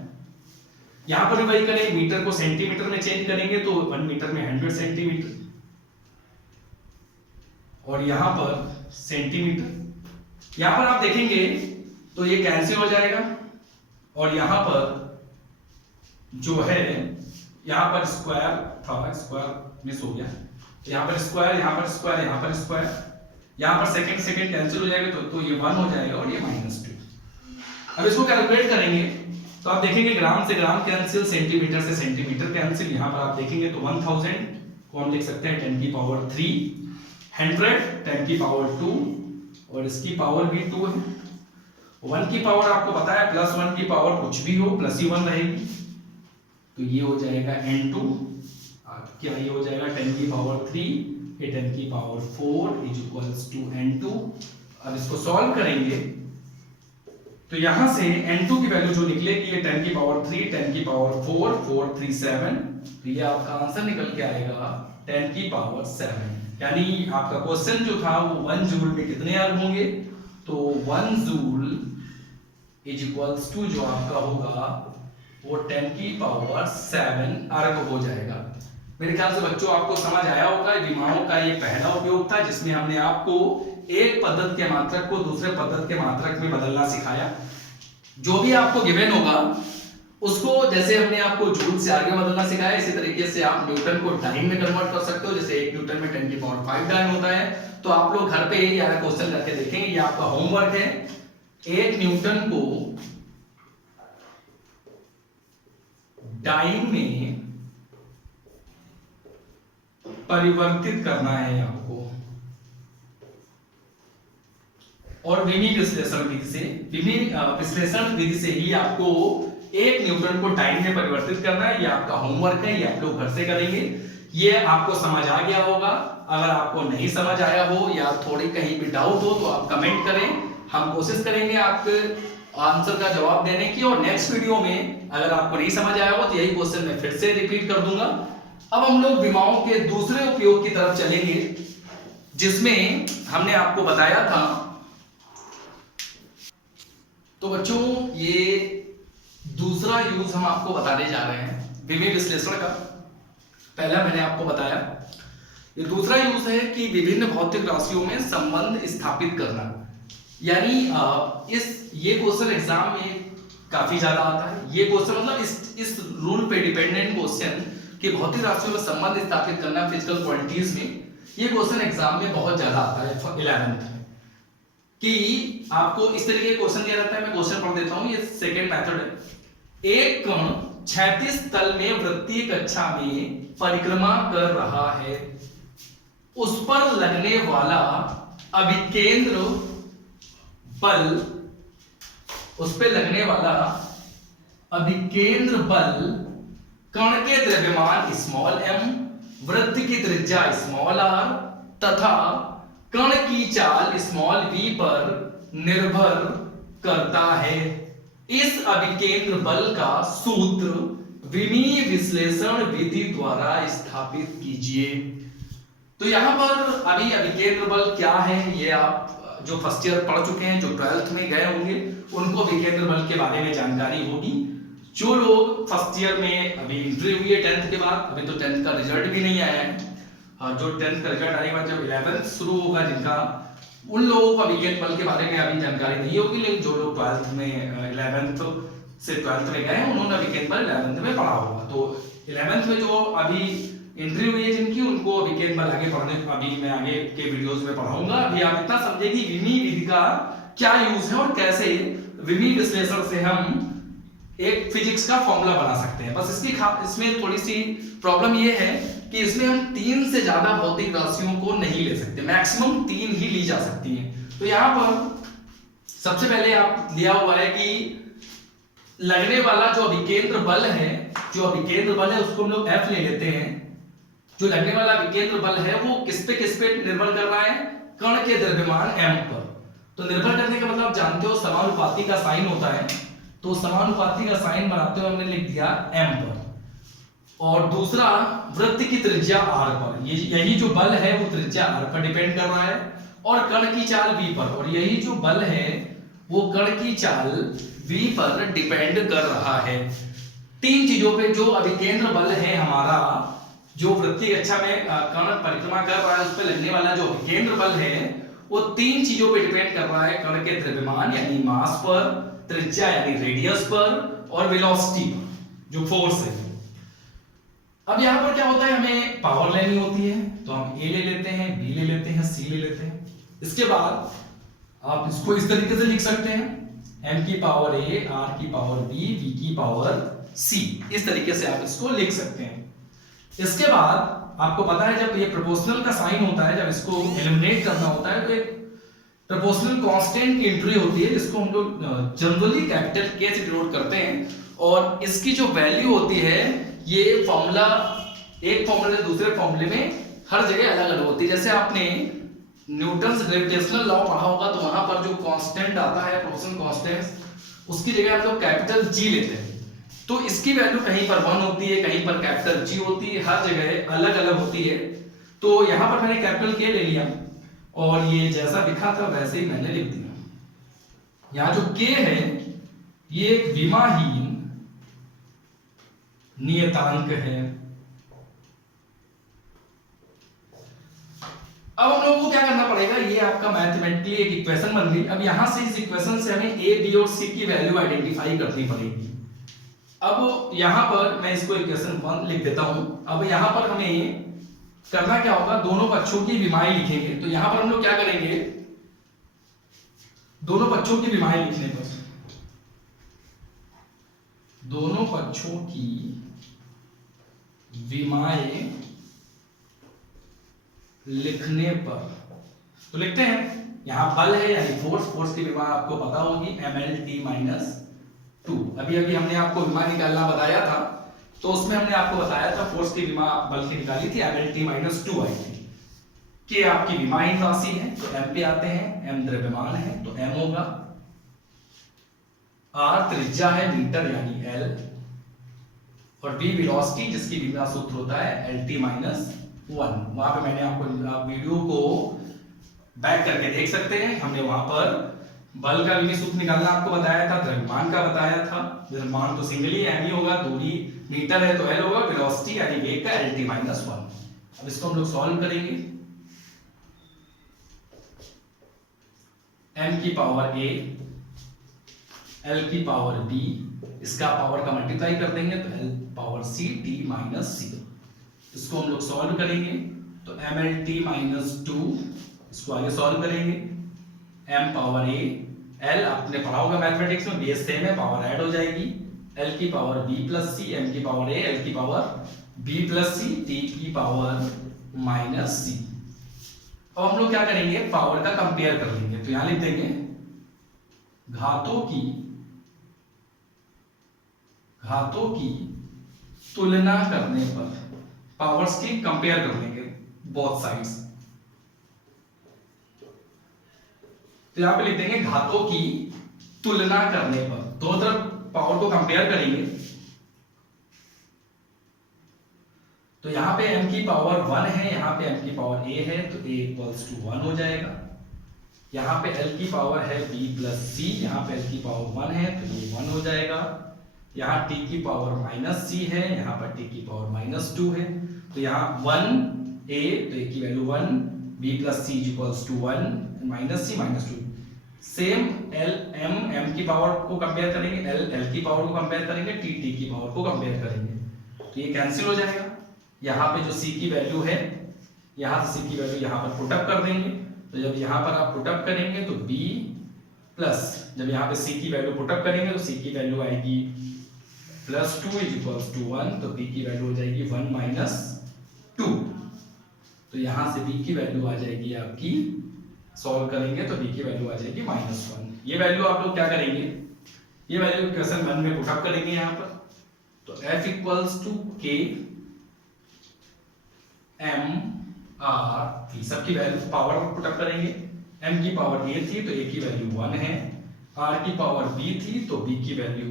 यहां पर भी वही करें, मीटर को सेंटीमीटर में चेंज करेंगे तो 1 मीटर में 100 सेंटीमीटर और यहां पर सेंटीमीटर। यहां पर आप देखेंगे तो ये कैंसिल हो जाएगा और यहां पर जो है, यहां पर स्क्वायर था, स्क्वायर मिस हो गया, यहाँ पर स्क्वायर, यहाँ पर स्क्वायर, यहाँ पर स्क्वायर, यहाँ पर सेकंड सेकंड कैंसिल हो जाएगा तो ये 1 हो जाएगा और ये -2। अब इसको कैलकुलेट करेंगे तो आप देखेंगे ग्राम से ग्राम कैंसिल, सेंटीमीटर से सेंटीमीटर कैंसिल। यहाँ पर आप देखेंगे तो 1000 को हम लिख सकते हैं 10 की पावर 3, 100 10 की पावर 2 और इसकी पावर भी 2 है। 1 की पावर आपको पता है +1 की पावर कुछ भी हो प्लस ही 1 रहेगी, तो ये हो जाएगा N2। क्या ये हो जाएगा 10 की पावर 3, ये 10 की power 4 is equals to N2। अब इसको सॉल्व करेंगे तो यहां से N2 की वैल्यू जो निकलेगी ये 10 की पावर 3, 10 की पावर 4, 4 3 7, तो ये आपका आंसर निकल के आएगा 10 की पावर 7। यानी आपका क्वेश्चन जो था वो 1 जूल में कितने अर्ग होंगे, तो 1 जूल इज इक्वल्स टू जो आपका होगा वो 10 की पावर 7 अर्ग हो जाएगा। मेरे ख्याल से बच्चों आपको समझ आया होगा। विमाओं का ये पहला उपयोग था जिसमें हमने आपको एक पद्धत के मात्रक को दूसरे पद्धत के मात्रक में बदलना सिखाया। जो भी आपको गिवन होगा उसको, जैसे हमने आपको जूल से आगे बदलना सिखाया, इसी तरीके से आप न्यूटन को डाइन में कन्वर्ट कर सकते हो। जैसे 1 न्यूटन में 10 की पावर 5 डाइन होता है। तो आप लोग घर पे ही क्वेश्चन करके देखेंगे, ये आपका होमवर्क है। 1 न्यूटन को डाइन में परिवर्तित करना है आपको, और विमी विश्लेषण विधि से, विमी विश्लेषण विधि से ही आपको 1 न्यूटन को डाइन में परिवर्तित करना है। ये आपका होमवर्क है, ये आप लोग घर से करेंगे। ये आपको समझ आ गया होगा। अगर आपको नहीं समझ आया हो या थोड़ी कहीं भी डाउट हो तो आप कमेंट करें, हम कोशिश करेंगे आपके आंसर का जवाब देने की। और नेक्स्ट वीडियो में अगर आपको नहीं समझ आया हो तो यही क्वेश्चन मैं फिर से रिपीट कर दूंगा। अब हम लोग विमाओं के दूसरे उपयोग की तरफ चलेंगे, जिसमें हमने आपको बताया था। तो बच्चों ये दूसरा यूज हम आपको बताने जा रहे हैं विमी विश्लेषण का। पहला मैंने आपको बताया, ये दूसरा यूज है कि विभिन्न भौतिक राशियों में संबंध स्थापित करना। यानी ये क्वेश्चन एग्जाम में काफी ज्यादा आता है। ये क्वेश्चन मतलब इस रूल पे डिपेंडेंट क्वेश्चन कि भौतिक राशियों में संबंध स्थापित करना फिजिकल क्वांटिटीज में, ये क्वेश्चन एग्जाम में बहुत ज्यादा आता है 11th में। कि आपको इस तरीके का क्वेश्चन दिया जाता है, मैं क्वेश्चन पढ़ देता हूं। ये सेकंड मेथड है। एक कण क्षैतिज तल में वृत्तीय कक्षा में परिक्रमा कर रहा है, उस पर लगने वाला अभिकेंद्र बल, उस पे लगने वाला अभिकेंद्र बल कण के द्रव्यमान स्मॉल m, वृत्त की त्रिज्या स्मॉल r तथा कण की चाल स्मॉल v पर निर्भर करता है। इस अभिकेंद्र बल का सूत्र विमीय विश्लेषण विधि द्वारा स्थापित कीजिए। तो यहां पर अभी अभिकेंद्र बल क्या है, ये आप जो फर्स्ट ईयर पढ़ चुके हैं, जो 12th में गए होंगे, उनको अभिकेंद्र बल के बारे में जानकारी होगी। जो लोग फर्स्ट ईयर में अभी एंट्री हुई है 10th के बाद, अभी तो 10th का रिजल्ट भी नहीं आया है, जो 10th का रिजल्ट आने के बाद जब 11th शुरू होगा जिनका, उन लोगों को अभिकेंद्र बल के बारे में अभी जानकारी नहीं होगी। लेकिन जो लोग 12th में 11th से 12th में गए हैं, उन्होंने अभिकेंद्र बल 11th में पढ़ा होगा। तो 11th में जो अभी एंट्री हुई है जिनकी, उनको अभिकेंद्र बल आगे पढ़ने, अभी मैं आगे के वीडियोस में पढ़ाऊंगा। अभी आप इतना समझे कि विमीय विधि का क्या यूज है और कैसे विमीय विश्लेषण से हम एक फिजिक्स का फॉर्मूला बना सकते हैं। बस इसमें थोड़ी सी प्रॉब्लम ये है कि इसमें हम 3 से ज्यादा भौतिक राशियों को नहीं ले सकते, मैक्सिमम 3 ही ली जा सकती हैं। तो यहाँ पर सबसे पहले आप लिया हुआ है कि लगने वाला जो अभिकेंद्र बल है, उसको हम लोग F ले लेते हैं। जो लगने वाला अभिकेंद्र बल है वो किस पे निर्भर कर रहा है, कण के द्रव्यमान m पर। तो निर्भर करने का मतलब आप जानते हो समानुपाती का साइन होता है, तो समानुपाती का साइन बनाते हुए हमने लिख दिया m पर। और दूसरा वृत्त की त्रिज्या r पर, यही जो बल है वो त्रिज्या r पर डिपेंड कर रहा है, और कण की चाल v पर, और यही जो बल है वो कण की चाल v पर डिपेंड कर रहा है। 3 चीजों पे जो अभिकेंद्र बल है हमारा, जो वृत्तीय कक्षा में कण परिक्रमा कर रहा है, उस पे लगने वाला जो अभिकेंद्र बल है वो 3 चीजों पे डिपेंड कर रहा है, कण के द्रव्यमान यानी मास पर, त्रिज्या यानी रेडियस पर, और वेलोसिटी पर जो फोर्स है। अब यहां पर क्या होता है, हमें पावर लेनी होती है, तो हम a ले लेते हैं, b ले लेते हैं, c ले लेते हैं। इसके बाद आप इसको इस तरीके से लिख सकते हैं, m की पावर a, r की पावर b, v की पावर c, इस तरीके से आप इसको लिख सकते हैं। इसके बाद आपको पता है जब ये प्रोपोर्शनल का साइन होता है, जब इसको एलिमिनेट करना होता है, तो एक प्रोपोर्शनल कांस्टेंट की एंट्री होती है जिसको हम लोग जनरली कैपिटल K से डिनोट करते हैं, और इसकी जो वैल्यू होती है, ये फॉर्मूला एक फॉर्मूले से दूसरे फॉर्मूले में हर जगह अलग अलग होती है। जैसे आपने न्यूटन्स ग्रेविटेशनल लॉ पढ़ा होगा, तो वहां पर जो कांस्टेंट आता है, प्रोपोर्शनल कांस्टेंट, उसकी जगह हम लोग कैपिटल G लेते हैं। तो इसकी वैल्यू कहीं पर 1 होती है, कहीं पर कैपिटल G होती है, हर जगह अलग अलग होती है। तो यहां पर मैंने कैपिटल K ले लिया, और ये जैसा लिखा था वैसे ही मैंने लिख दिया। यहां जो K है ये एक विमाहीन नियतांक है। अब हम लोगों को क्या करना पड़ेगा, ये आपका मैथमेटिकली एक इक्वेशन बन गई। अब यहां से इस इक्वेशन से हमें a, b और c की वैल्यू आइडेंटिफाई करनी पड़ेगी। अब यहां पर मैं इसको इक्वेशन 1 लिख देता हूं। अब यहां पर हमें करना क्या होगा, दोनों पक्षों की विमाएं लिखेंगे। तो यहां पर हम लोग क्या करेंगे, दोनों पक्षों की विमाएं लिखने पर, दोनों पक्षों की विमाएं लिखने पर, तो लिखते हैं। यहां बल है यानी फोर्स की विमा आपको पता होगी, mlt-2। अभी हमने आपको विमा निकालना बताया था, तो उसमें हमने आपको बताया था फोर्स की विमा बल की निकाली थी, mlt-2 आई थी। कि आपकी विमाहीन राशि है तो m पे आते हैं, m द्रव्यमान है तो m होगा, r त्रिज्या है मीटर यानी l, और v वेलोसिटी जिसकी विमा सूत्र होता है lt-1। वहां पे मैंने आपको वीडियो को बैक करके देख सकते हैं, हमने वहां पर बल का विमीय सूत्र निकालना आपको बताया था, द्रव्यमान का बताया था। द्रव्यमान तो सिंगली m ही होगा, दूरी मीटर है तो l होगा, वेलोसिटी यानी वेग का lt-1। अब इसको हम लोग सॉल्व करेंगे। m की पावर a, l की पावर b, इसका पावर का मल्टीप्लाई कर देंगे तो l पावर c t-c। इसको हम लोग सॉल्व करेंगे तो mlt-2, इसको आगे सॉल्व करेंगे, m पावर a, l आपने पढ़ा होगा मैथमेटिक्स में, बेस सेम है, पावर ऐड हो जाएगी, l की power b plus c, m की पावर a, l की power b plus c, t की पावर माइनस c। अब हम लोग क्या करेंगे, पावर का कंपेयर कर लेंगे। तो यहां लिख देंगे घातों की तुलना करने पर, पावर्स की कंपेयर कर लेंगे बोथ साइड्स। तो यहां पे लिख देंगे घातों की तुलना करने पर, दोनों तरफ पावर को कंपेयर करेंगे। तो यहां पे m की पावर 1 है, यहां पे m की पावर a है, तो a इक्वल्स टू 1 हो जाएगा। यहां पे l की पावर है b प्लस c, यहां पे l की पावर 1 है तो ये 1 हो जाएगा। यहाँ t की पावर माइनस c है, यहाँ पर t की पावर माइनस 2 है, तो यहाँ 1a, तो a की value 1, b plus c equals to 1, minus c minus 2। Same l m की पावर को कंपेयर करेंगे, l की पावर को कंपेयर करेंगे, t की पावर को कंपेयर करेंगे, तो ये कैंसिल हो जाएगा। यहाँ पे जो c की वैल्यू है, यहाँ से c की वैल्यू यहाँ पर पुटअप कर देंगे, तो जब यहाँ पर आप पुटअप करेंगे तो b प्लस, जब यहाँ पे c की वैल्यू पुटअप करेंगे तो c की वैल्यू आएगी प्लस 2 इक्वल्स टू 1, तो b की वैल्यू हो जाएगी 1 माइनस 2, तो यहाँ से b की वैल्यू आ जाएगी आपकी, सॉल्व करेंगे तो b की वैल्यू आ जाएगी -1। ये वैल्यू आप लोग क्या करेंगे, ये वैल्यू क्वेश्चन 1 में पुटअप करेंगे यहाँ पर, तो f equals to k m r t, सबकी वैल्यू पावर पुटअप करेंगे। m की पावर a थी तो a की वैल्यू 1 है, r की पावर b थी तो b की वैल्यू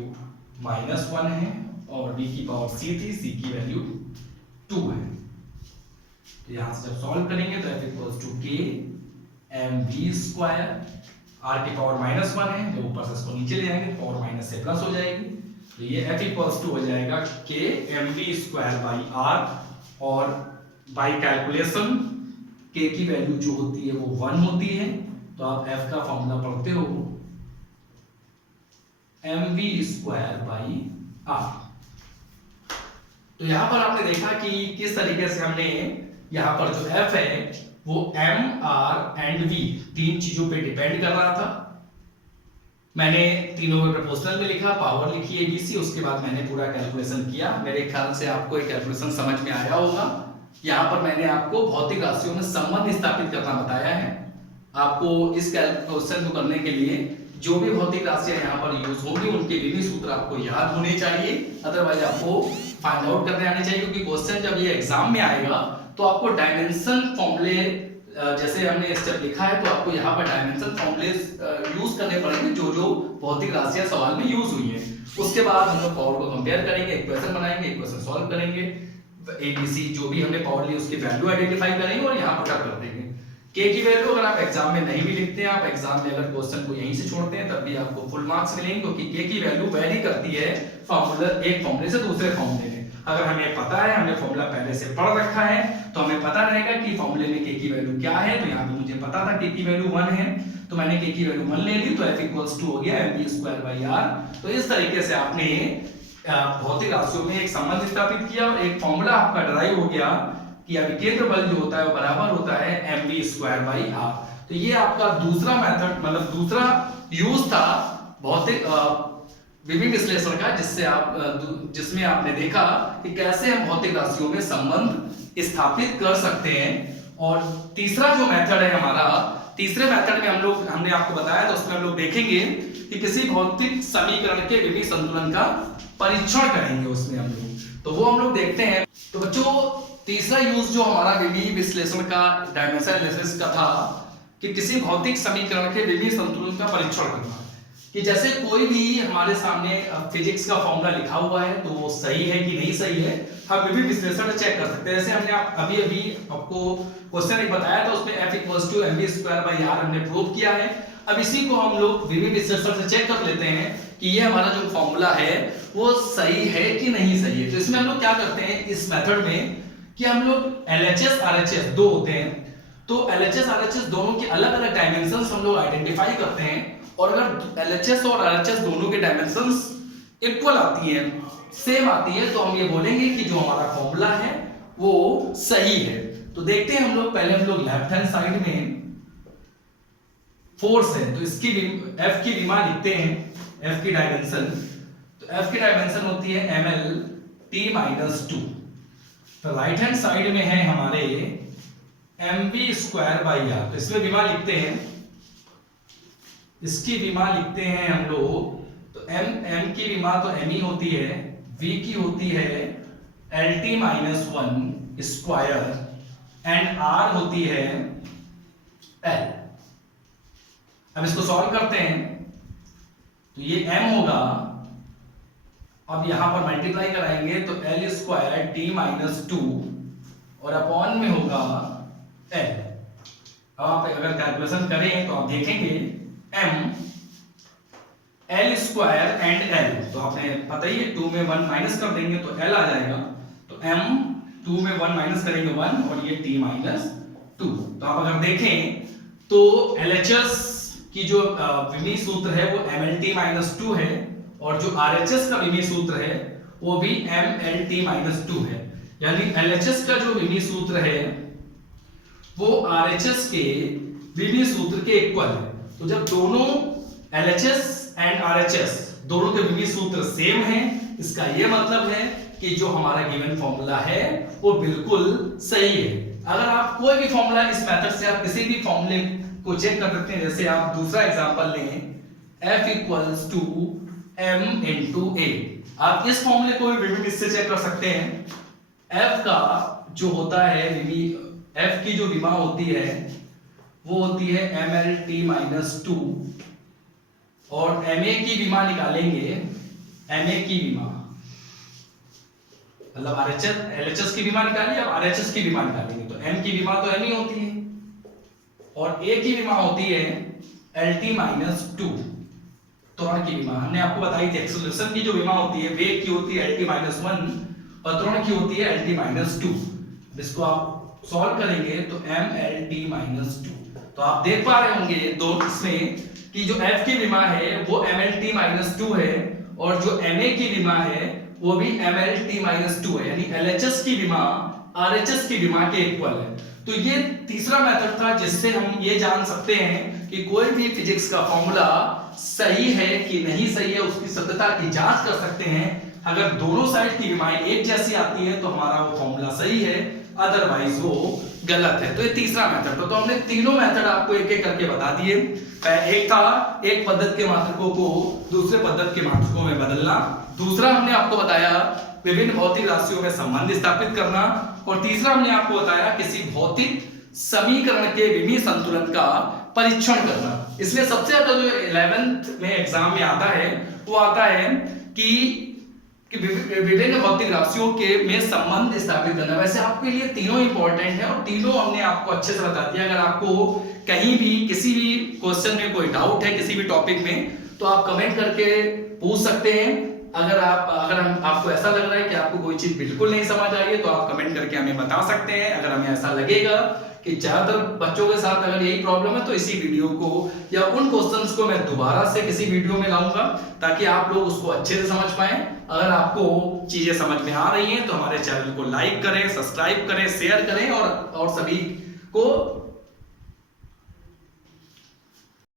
-1 है, और b की पावर c थी, c की वैल्यू 2 है। तो यहां से जब सॉल्व करेंगे तो f equals to k mv square, r की पावर -1 है, तो ऊपर से इसको नीचे ले जाएंगे, पावर माइनस से प्लस हो जाएगी, तो ये f इक्वल्स टू हो जाएगा k mv square by r, और बाई कैलकुलेशन k की वैल्यू जो होती है वो 1 होती है, तो आप f का फॉर्मूला पढ़ते हो mv स्क्वायर बाई r। तो यहां पर आपने देखा कि किस तरीके से हमने यहां पर जो f है वो m r एंड v तीन चीजों पे डिपेंड कर रहा था। मैंने तीनों में प्रपोजनल में लिखा, पावर लिखी ABC, उसके बाद मैंने पूरा कैलकुलेशन किया। मेरे ख्याल से आपको एक कैलकुलेशन समझ में आया होगा। यहाँ पर मैंने आपको भौतिक राशियों में संबंध स्थापित करना बताया है। आपको इस कैलकुलेशन को करने के लिए जो भी भौतिक राशियां यहाँ पर यूज होंगी उनके विभिन्न सूत्र आपको याद होने चाहिए, अदरवाइज आपको फाइंड आउट करने आने चाहिए, क्योंकि क्वेश्चन जब ये एग्जाम में आएगा तो आपको डायमेंशन फॉर्मूले, जैसे हमने स्टेप लिखा है तो आपको यहाँ पर डायमेंशन फॉर्मूले यूज करने पड़ेंगे जो जो भौतिक राशियां सवाल में यूज हुई है। उसके बाद हम लोग पावर को कंपेयर करेंगे, इक्वेशन बनाएंगे, इक्वेशन सॉल्व करेंगे, ABC जो भी हमने पावर ली उसकी वैल्यू आइडेंटिफाई करेंगे और यहाँ पुट अप कर देंगे। K की वैल्यू अगर आप एग्जाम में नहीं भी लिखते हैं, आप एग्जाम में अगर क्वेश्चन को यहीं से छोड़ते हैं तब भी आपको फुल मार्क्स मिलेंगे, क्योंकि K की वैल्यू वेरी करती है फॉर्मूला, एक फॉर्मूले से दूसरे फॉर्मूले में। अगर हमें पता है, हमने फॉर्मूला पहले से पढ़ रखा है, तो हमें पता रहेगा कि फॉर्मूले में K की वैल्यू क्या है। तो यहाँ पे मुझे पता था K की वैल्यू 1 है, तो मैंने K की वैल्यू 1 ले ली, तो F इक्वल्स 2 हो गया mv स्क्वायर बाई r। तो इस तरीके से आपने भौतिक राशियों में एक संबंध स्थापित किया और एक फॉर्मूला आपका डराइव हो गया कि अभिकेंद्र बल जो होता है वो बराबर होता है mv स्क्वायर बाई r। तो ये आपका दूसरा मेथड, मतलब दूसरा यूज था भौतिक विभिन्न विश्लेषण का, जिसमें आपने देखा कि कैसे हम भौतिक राशियों में संबंध स्थापित कर सकते हैं। और तीसरा जो मेथड है हमारा, तीसरे मेथड में हमने आपको बताया था, उसमें हम लोग देखेंगे कि किसी भौतिक समीकरण के विभिन्न संतुलन का परीक्षण करेंगे उसमें हम लोग, तो वो हम लोग देखते हैं। तो बच्चों तीसरा यूज जो हमारा विभिन्न विश्लेषण का, डायमेंशन एनालिसिस का था कि किसी भौतिक समीकरण के विभिन्न संतुलन का परीक्षण करना, कि जैसे कोई भी हमारे सामने फिजिक्स का फॉर्मूला लिखा हुआ है तो वो सही है कि नहीं सही है, हम विभिन्न विश्लेषण चेक कर सकते हैं। जैसे हमने अभी आपको क्वेश्चन एक बताया था, उसमें F equals to mv square by r हमने प्रूव किया है। अब इसी को हम लोग विभिन्न विश्लेषण से चेक कर लेते हैं कि ये हमारा जो फॉर्मूला है वो सही है कि नहीं सही है। तो इसमें हम लोग क्या करते हैं इस मेथड में कि हम लोग LHS RHS दो होते हैं, तो LHS RHS दोनों के अलग अलग डायमेंशंस हम लोग आइडेंटिफाई करते हैं, और अगर LHS और RHS दोनों के डायमेंशंस इक्वल आती हैं, सेम आती है, तो हम ये बोलेंगे कि जो हमारा फॉर्मूला है वो सही है। तो देखते हैं हम लोग, पहले हम लोग लेफ्ट हैंड साइड में फोर्स है तो इसकी F की विमा लिखते हैं, F की डायमेंशन, तो F की डायमेंशन होती है ml t-2। तो राइट हैंड साइड में है हमारे mv स्क्वायर बाई r, तो इसमें विमा लिखते हैं इसकी विमा लिखते हैं हम लोग, तो m की विमा तो m ही होती है, v की होती है LT minus 1 square and r होती है l। अब इसको सॉल्व करते हैं, तो ये m होगा, अब यहां पर मल्टीप्लाई कराएंगे तो l स्क्वायर t माइनस 2 और अपॉन में होगा l। अब आप अगर कैलकुलेशन करें तो आप देखेंगे m l square and l, तो आपने पता ही है 2 में 1 माइनस कर देंगे तो l आ जाएगा, तो m 2 में 1 माइनस करेंगे 1 और ये t माइनस 2। तो आप अगर देखें तो LHS की जो विमीय सूत्र है वो MLT माइनस 2 है और जो RHS का विमीय सूत्र है वो भी MLT माइनस 2 है, यानी LHS का जो विमीय सूत्र है वो RHS के विमीय सूत्र के इक्वल है। तो जब दोनों LHS एंड RHS दोनों के विमीय सूत्र सेम हैं, इसका ये मतलब है कि जो हमारा गिवन फॉर्मूला है वो बिल्कुल सही है। अगर आप कोई भी फॉर्मूला इस मेथड से आप किसी भी फॉर्मूले को चेक कर सकते हैं, जैसे आप दूसरा एग्जांपल लें F equals to m into a, आप इस फॉर्मूले को भी विभिन्न इससे चेक कर सकते हैं। F का जो होता है F की जो विमा होती है वो होती है MLT माइनस 2 और MA की विमा निकालेंगे, MA की विमा मतलब LHS की विमा निकालिए, अब RHS की विमा निकालेंगे तो M की विमा तो M ही होती है और A की विमा होती है LT माइनस 2। त्वरण की विमा हमने आपको बताई थी, एक्सेलरेशन की जो विमा होती है वेग की होती है LT माइनस 1 और त्वरण की होती है LT माइनस 2। इसको आप सॉल्व करेंगे तो MLT माइनस 2, तो आप देख पा रहे होंगे दो इसमें कि जो F की विमा है वो MLT माइनस 2 है और जो MA की विमा है वो भी MLT माइनस 2 है, यानी LHS की विमा RHS की विमा के इक्वल है। तो ये तीसरा मेथड था जिससे हम ये जान सकते हैं कि कोई भी फिजिक्स का फॉर्मूला सही है कि नहीं सही है, उसकी सत्यता की जांच कर सकते हैं। अगर दोनों साइड की विमाएं एक जैसी आती है तो हमारा वो फॉर्मूला सही है, अदरवाइज वो गलत है। तो ये तीसरा मेथड था। तो हमने तीनों मेथड आपको एक एक करके बता दिए। एक था एक पद्धति के मात्रकों को दूसरे पद्धति के मात्रकों में बदलना, दूसरा हमने आपको बताया विभिन्न भौतिक राशियों में संबंध स्थापित करना और तीसरा हमने आपको बताया किसी भौतिक समीकरण के विमीय संतुलन का परीक्षण करना। इसमें सबसे ज्यादा जो 11th में एग्जाम में आता है वो आता है कि विभिन्न भौतिक राशियों के में संबंध स्थापित करना। वैसे आपके लिए तीनों इंपॉर्टेंट है और तीनों हमने आपको अच्छे से बता दिया। अगर आपको कहीं भी किसी भी क्वेश्चन में कोई डाउट है किसी भी टॉपिक में तो आप कमेंट करके पूछ सकते हैं। अगर आपको ऐसा लग रहा है कि आपको कोई चीज बिल्कुल नहीं समझ आई है तो आप कमेंट करके हमें बता सकते हैं। अगर हमें ऐसा लगेगा कि ज्यादातर बच्चों के साथ अगर यही प्रॉब्लम है तो इसी वीडियो को या उन क्वेश्चंस को मैं दोबारा से किसी वीडियो में लाऊंगा ताकि आप लोग उसको अच्छे से समझ पाएं। अगर आपको चीजें समझ में आ रही हैं तो हमारे चैनल को लाइक करें, सब्सक्राइब करें, शेयर करें और सभी को